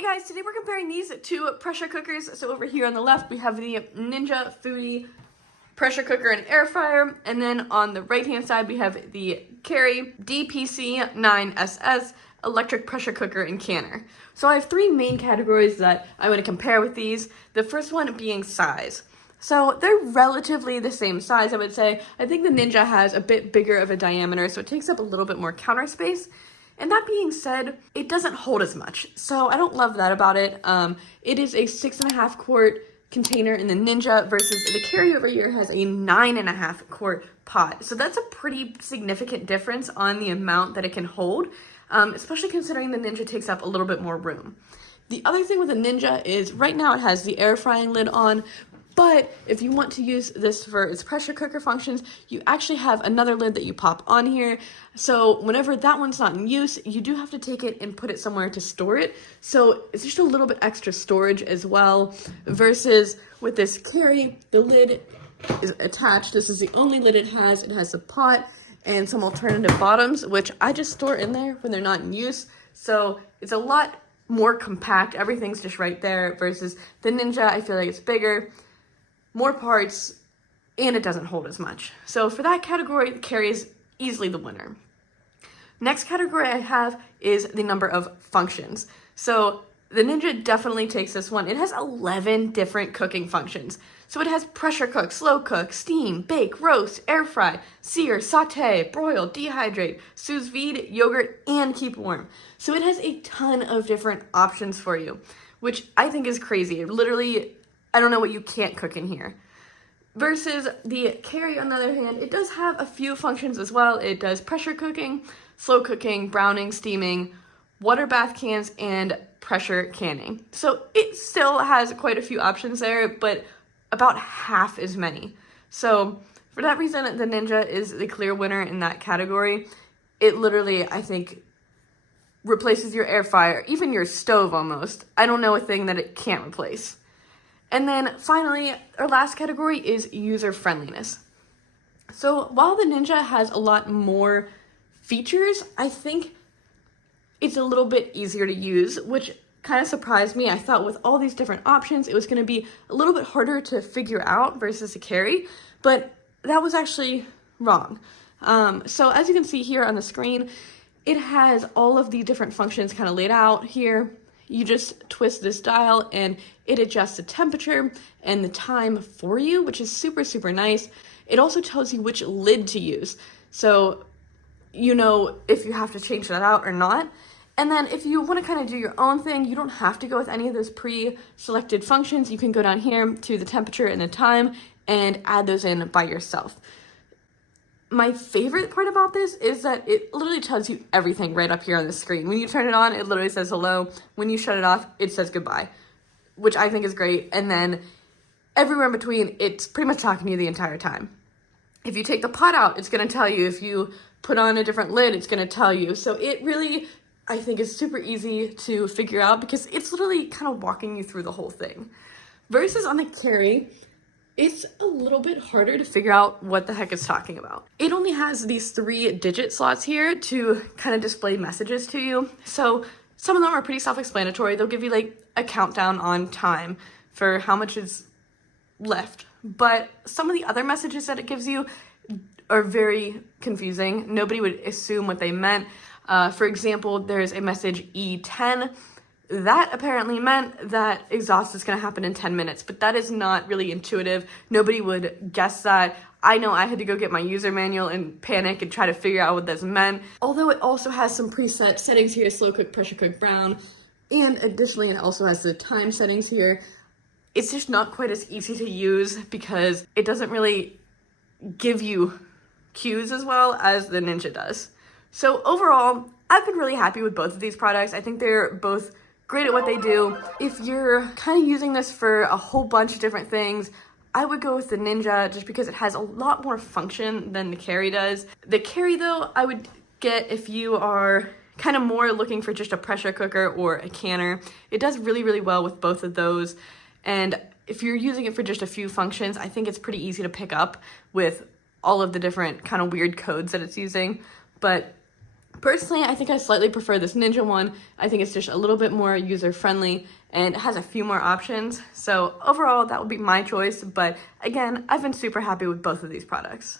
Hey guys, today we're comparing these two pressure cookers. So over here on the left, we have the Ninja Foodi pressure cooker and air fryer. And then on the right-hand side, we have the CAREY DPC9SS electric pressure cooker and canner. So I have three main categories that I want to compare with these. The first one being size. So they're relatively the same size, I would say. I think the Ninja has a bit bigger of a diameter, so it takes up a little bit more counter space. And that being said, it doesn't hold as much. So I don't love that about it. It is a 6.5 quart container in the Ninja versus the CAREY over here has a 9.5 quart pot. So that's a pretty significant difference on the amount that it can hold, especially considering the Ninja takes up a little bit more room. The other thing with the Ninja is right now it has the air frying lid on, but if you want to use this for its pressure cooker functions, you actually have another lid that you pop on here. So whenever that one's not in use, you do have to take it and put it somewhere to store it. So it's just a little bit extra storage as well, versus with this CAREY, the lid is attached. This is the only lid it has. It has a pot and some alternative bottoms, which I just store in there when they're not in use. So it's a lot more compact. Everything's just right there, versus the Ninja, I feel like it's bigger, more parts, and it doesn't hold as much. So for that category, the CAREY is easily the winner. Next category I have is the number of functions. So the Ninja definitely takes this one. It has 11 different cooking functions. So it has pressure cook, slow cook, steam, bake, roast, air fry, sear, saute, broil, dehydrate, sous vide, yogurt, and keep warm. So it has a ton of different options for you, which I think is crazy. Literally, I don't know what you can't cook in here. Versus the CAREY, on the other hand, it does have a few functions as well. It does pressure cooking, slow cooking, browning, steaming, water bath cans, and pressure canning. So it still has quite a few options there, but about half as many. So for that reason, the Ninja is the clear winner in that category. It literally, I think, replaces your air fryer, even your stove almost. I don't know a thing that it can't replace. And then finally, our last category is user friendliness. So while the Ninja has a lot more features, I think it's a little bit easier to use, which kind of surprised me. I thought with all these different options, it was going to be a little bit harder to figure out versus a CAREY, but that was actually wrong. So as you can see here on the screen, it has all of the different functions kind of laid out here. You just twist this dial and it adjusts the temperature and the time for you, which is super, super nice. It also tells you which lid to use. So you know if you have to change that out or not. And then if you want to kind of do your own thing, you don't have to go with any of those pre-selected functions. You can go down here to the temperature and the time and add those in by yourself. My favorite part about this is that it literally tells you everything right up here on the screen. When you turn it on, it literally says hello. When you shut it off, it says goodbye, which I think is great. And then everywhere in between, it's pretty much talking to you the entire time. If you take the pot out, it's going to tell you. If you put on a different lid, it's going to tell you. So it really, I think, is super easy to figure out because it's literally kind of walking you through the whole thing. Versus on the CAREY, it's a little bit harder to figure out what the heck it's talking about. It only has these 3-digit slots here to kind of display messages to you. So some of them are pretty self-explanatory. They'll give you like a countdown on time for how much is left. But some of the other messages that it gives you are very confusing. Nobody would assume what they meant. For example, there's a message E10. That apparently meant that exhaust is going to happen in 10 minutes, but that is not really intuitive. Nobody would guess that. I know I had to go get my user manual and panic and try to figure out what this meant. Although it also has some preset settings here, slow cook, pressure cook, brown, and additionally it also has the time settings here. It's just not quite as easy to use because it doesn't really give you cues as well as the Ninja does. So overall, I've been really happy with both of these products. I think they're both great at what they do. If you're kind of using this for a whole bunch of different things, I would go with the Ninja just because it has a lot more function than the CAREY does. The CAREY though, I would get if you are kind of more looking for just a pressure cooker or a canner. It does really, really well with both of those. And if you're using it for just a few functions, I think it's pretty easy to pick up with all of the different kind of weird codes that it's using. But Personally, I think I slightly prefer this Ninja one. I think it's just a little bit more user-friendly and it has a few more options. So overall, that would be my choice. But again, I've been super happy with both of these products.